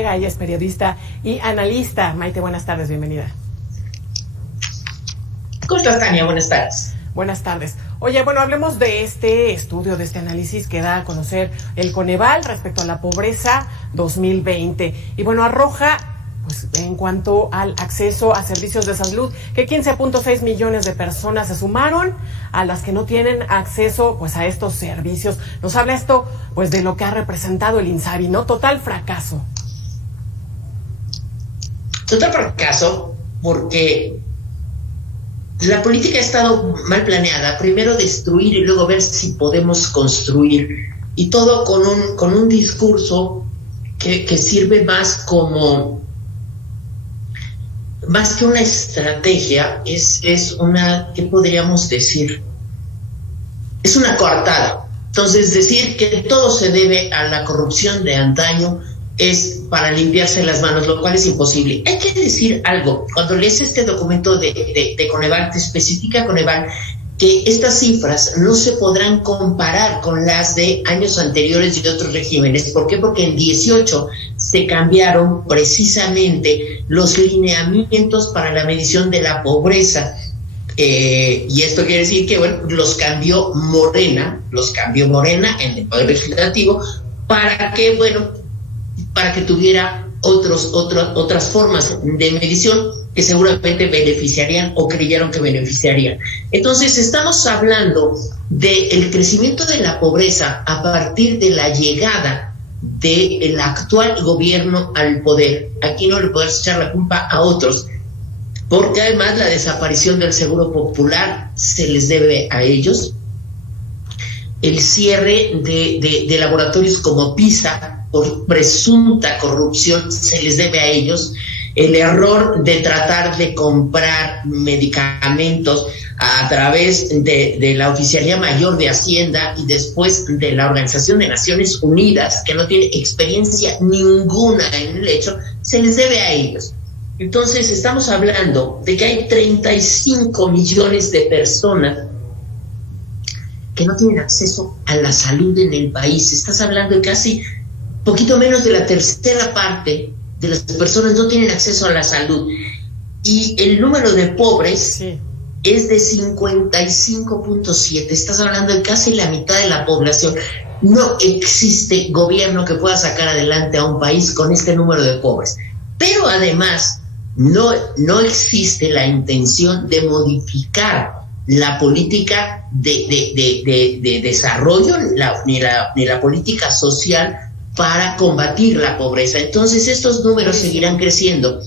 Ella es periodista y analista. Maite, buenas tardes, bienvenida. ¿Cómo estás, Tania? Buenas tardes. Buenas tardes. Oye, bueno, hablemos de este estudio, de este análisis que da a conocer el Coneval respecto a la pobreza 2020. Y bueno, arroja, pues en cuanto al acceso a servicios de salud, que 15.6 millones de personas se sumaron a las que no tienen acceso pues a estos servicios. Nos habla esto pues de lo que ha representado el INSABI, ¿no? Total fracaso. Total fracaso porque la política ha estado mal planeada. Primero destruir y luego ver si podemos construir. Y todo con un discurso que sirve más que una estrategia, es una, ¿qué podríamos decir? Es una coartada. Entonces, decir que todo se debe a la corrupción de antaño es para limpiarse las manos, lo cual es imposible. Hay que decir algo. Cuando lees este documento de Coneval, te especifica Coneval que estas cifras no se podrán comparar con las de años anteriores y de otros regímenes. ¿Por qué? Porque en 18 se cambiaron precisamente los lineamientos para la medición de la pobreza. Y esto quiere decir que, bueno, los cambió Morena en el Poder Legislativo para que tuviera otras formas de medición que seguramente beneficiarían o creyeron que beneficiarían. Entonces, estamos hablando del crecimiento de la pobreza a partir de la llegada del actual gobierno al poder. Aquí no le podemos echar la culpa a otros, porque además la desaparición del Seguro Popular se les debe a ellos. El cierre de laboratorios como PISA por presunta corrupción se les debe a ellos. El error de tratar de comprar medicamentos a través de la Oficialía Mayor de Hacienda y después de la Organización de Naciones Unidas, que no tiene experiencia ninguna en el hecho, se les debe a ellos. Entonces estamos hablando de que hay 35 millones de personas que no tienen acceso a la salud en el país. Estás hablando de casi poquito menos de la tercera parte de las personas no tienen acceso a la salud. Y el número de pobres es de 55.7. Estás hablando de casi la mitad de la población. No existe gobierno que pueda sacar adelante a un país con este número de pobres. Pero además, no existe la intención de modificar la política de desarrollo, ni la política social para combatir la pobreza. Entonces estos números seguirán creciendo.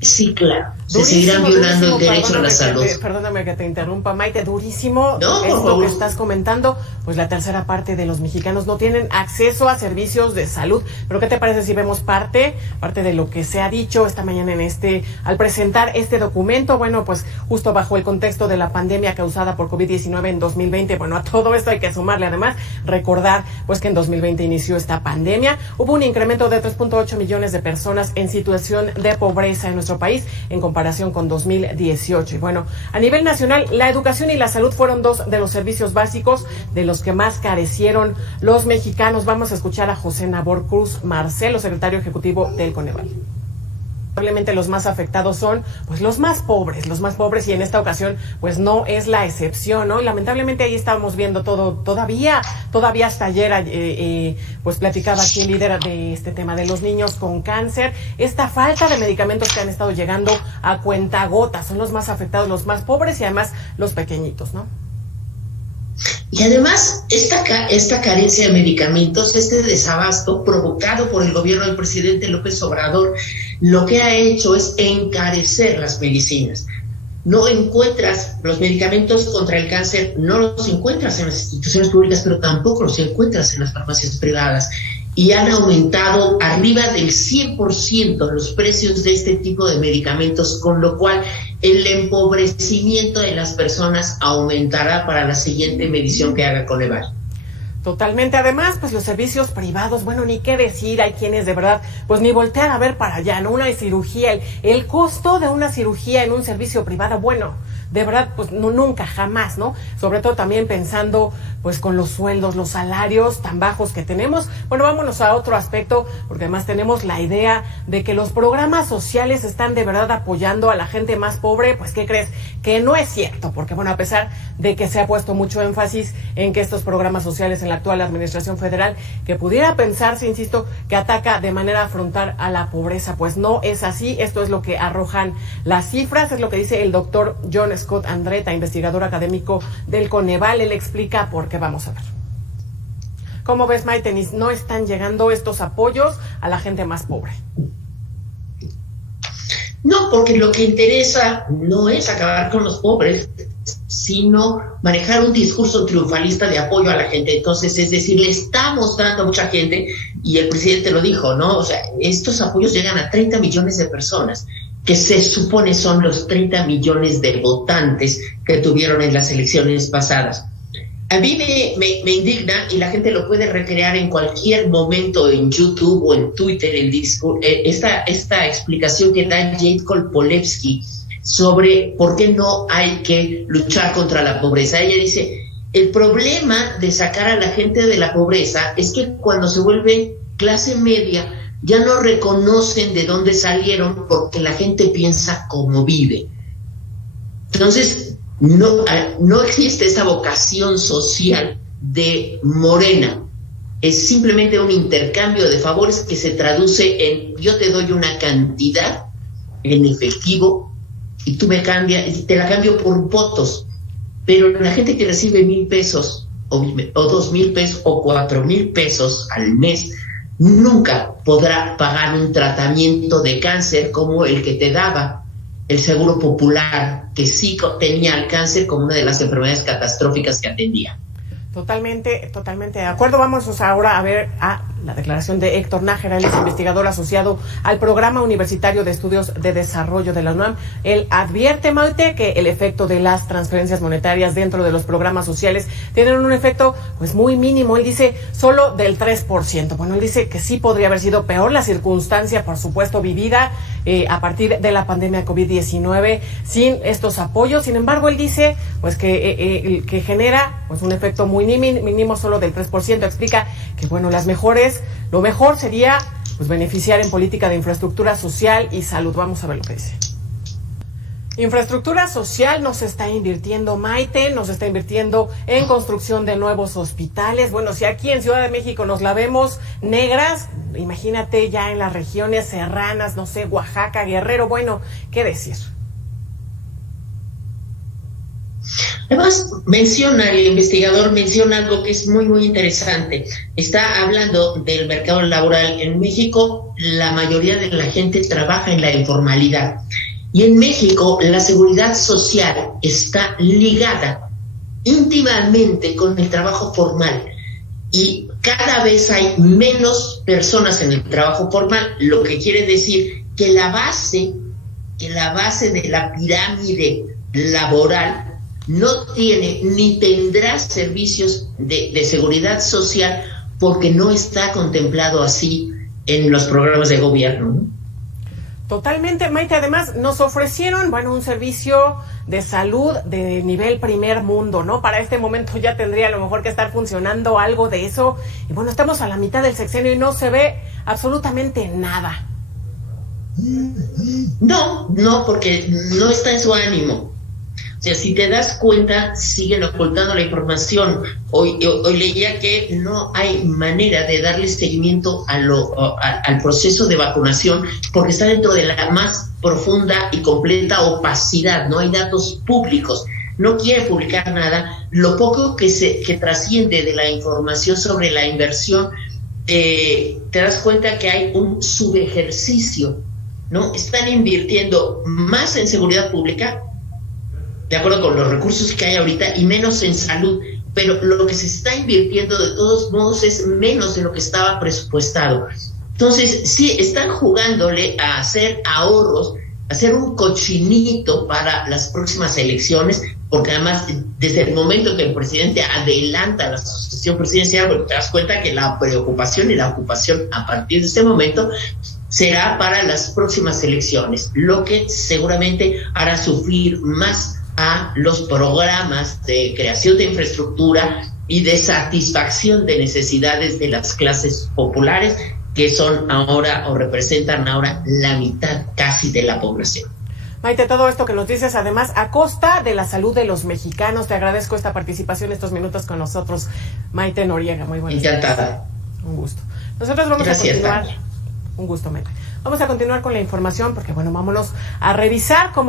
Sí, claro, se seguirán violando el derecho a la salud. Perdóname que te interrumpa, Maite, durísimo esto que estás comentando. Pues la tercera parte de los mexicanos no tienen acceso a servicios de salud. Pero ¿qué te parece si vemos parte de lo que se ha dicho esta mañana al presentar este documento? Bueno, pues justo bajo el contexto de la pandemia causada por COVID-19 en 2020. Bueno, a todo esto hay que sumarle además, recordar pues que en 2020 inició esta pandemia. Hubo un incremento de 3.8 millones de personas en situación de pobreza en nuestro país en comparación con 2018. Y bueno, a nivel nacional, la educación y la salud fueron dos de los servicios básicos de los que más carecieron los mexicanos. Vamos a escuchar a José Nabor Cruz Marcelo, secretario ejecutivo del Coneval. Probablemente los más afectados son pues los más pobres, y en esta ocasión pues no es la excepción, ¿no? Y lamentablemente ahí estábamos viendo todo, todavía hasta ayer pues platicaba aquí el líder de este tema de los niños con cáncer, esta falta de medicamentos que han estado llegando a cuentagotas, son los más afectados, los más pobres y además los pequeñitos, ¿no? Y además, esta carencia de medicamentos, este desabasto provocado por el gobierno del presidente López Obrador, lo que ha hecho es encarecer las medicinas. No encuentras los medicamentos contra el cáncer, no los encuentras en las instituciones públicas, pero tampoco los encuentras en las farmacias privadas. Y han aumentado arriba del 100% los precios de este tipo de medicamentos, con lo cual el empobrecimiento de las personas aumentará para la siguiente medición que haga Coneval. Totalmente. Además, pues los servicios privados, bueno, ni qué decir, hay quienes de verdad, pues ni voltean a ver para allá, ¿no? Una cirugía, el costo de una cirugía en un servicio privado, bueno, de verdad, pues no, nunca, jamás, ¿no? Sobre todo también pensando pues con los sueldos, los salarios tan bajos que tenemos. Bueno, vámonos a otro aspecto, porque además tenemos la idea de que los programas sociales están de verdad apoyando a la gente más pobre. Pues, ¿qué crees? Que no es cierto, porque bueno, a pesar de que se ha puesto mucho énfasis en que estos programas sociales en la actual administración federal, que pudiera pensarse, insisto, que ataca de manera frontal a la pobreza, pues no es así. Esto es lo que arrojan las cifras, es lo que dice el doctor John Scott Andretta, investigador académico del Coneval. Él explica por qué. Vamos a ver. ¿Cómo ves, Maite? ¿No están llegando estos apoyos a la gente más pobre? No, porque lo que interesa no es acabar con los pobres, sino manejar un discurso triunfalista de apoyo a la gente. Entonces, es decir, le estamos dando a mucha gente, y el presidente lo dijo, ¿no? O sea, estos apoyos llegan a 30 millones de personas, que se supone son los 30 millones de votantes que tuvieron en las elecciones pasadas. A mí me indigna, y la gente lo puede recrear en cualquier momento en YouTube o en Twitter, el discurso, esta explicación que da Jade Kolpolevsky sobre por qué no hay que luchar contra la pobreza. Ella dice, el problema de sacar a la gente de la pobreza es que cuando se vuelve clase media ya no reconocen de dónde salieron, porque la gente piensa cómo vive. Entonces, no existe esa vocación social de Morena. Es simplemente un intercambio de favores que se traduce en yo te doy una cantidad en efectivo y tú me cambias, y te la cambio por votos. Pero la gente que recibe 1,000 pesos o 2,000 pesos o 4,000 pesos al mes nunca podrá pagar un tratamiento de cáncer como el que te daba el Seguro Popular, que sí tenía el cáncer como una de las enfermedades catastróficas que atendía. Totalmente de acuerdo. Vamos ahora a ver a la declaración de Héctor Nájera. Él es investigador asociado al Programa Universitario de Estudios de Desarrollo de la UNAM. Él advierte, Maite, que el efecto de las transferencias monetarias dentro de los programas sociales tienen un efecto pues muy mínimo. Él dice solo del 3%. Bueno, él dice que sí podría haber sido peor la circunstancia, por supuesto, vivida a partir de la pandemia COVID-19 sin estos apoyos. Sin embargo, él dice pues que genera pues un efecto muy mínimo, solo del 3%. Explica que bueno, lo mejor sería pues beneficiar en política de infraestructura social y salud. Vamos a ver lo que dice. Infraestructura social nos está invirtiendo, Maite, nos está invirtiendo en construcción de nuevos hospitales. Bueno, si aquí en Ciudad de México nos la vemos negras, imagínate ya en las regiones serranas, no sé, Oaxaca, Guerrero, bueno, ¿qué decir? Además, el investigador menciona algo que es muy, muy interesante. Está hablando del mercado laboral. En México, la mayoría de la gente trabaja en la informalidad. Y en México, la seguridad social está ligada íntimamente con el trabajo formal. Y cada vez hay menos personas en el trabajo formal, lo que quiere decir que la base de la pirámide laboral no tiene ni tendrá servicios de seguridad social, porque no está contemplado así en los programas de gobierno, ¿no? Totalmente, Maite. Además, nos ofrecieron, bueno, un servicio de salud de nivel primer mundo, ¿no? Para este momento ya tendría a lo mejor que estar funcionando algo de eso. Y bueno, estamos a la mitad del sexenio y no se ve absolutamente nada. No, porque no está en su ánimo. O sea, si te das cuenta, siguen ocultando la información. Hoy leía que no hay manera de darle seguimiento al proceso de vacunación, porque está dentro de la más profunda y completa opacidad. No hay datos públicos. No quiere publicar nada. Lo poco que trasciende de la información sobre la inversión, te das cuenta que hay un subejercicio, ¿no? Están invirtiendo más en seguridad pública, de acuerdo con los recursos que hay ahorita, y menos en salud, pero lo que se está invirtiendo de todos modos es menos de lo que estaba presupuestado. Entonces, sí, están jugándole a hacer ahorros, a hacer un cochinito para las próximas elecciones, porque además, desde el momento que el presidente adelanta la sucesión presidencial, bueno, te das cuenta que la preocupación y la ocupación a partir de este momento será para las próximas elecciones, lo que seguramente hará sufrir más a los programas de creación de infraestructura y de satisfacción de necesidades de las clases populares, que son ahora o representan ahora la mitad casi de la población. Maite, todo esto que nos dices, además, a costa de la salud de los mexicanos. Te agradezco esta participación, estos minutos con nosotros. Maite Noriega, muy buenas. Encantada. Un gusto. Nosotros vamos a continuar. Un gusto, Maite. Vamos a continuar con la información porque, bueno, vámonos a revisar cómo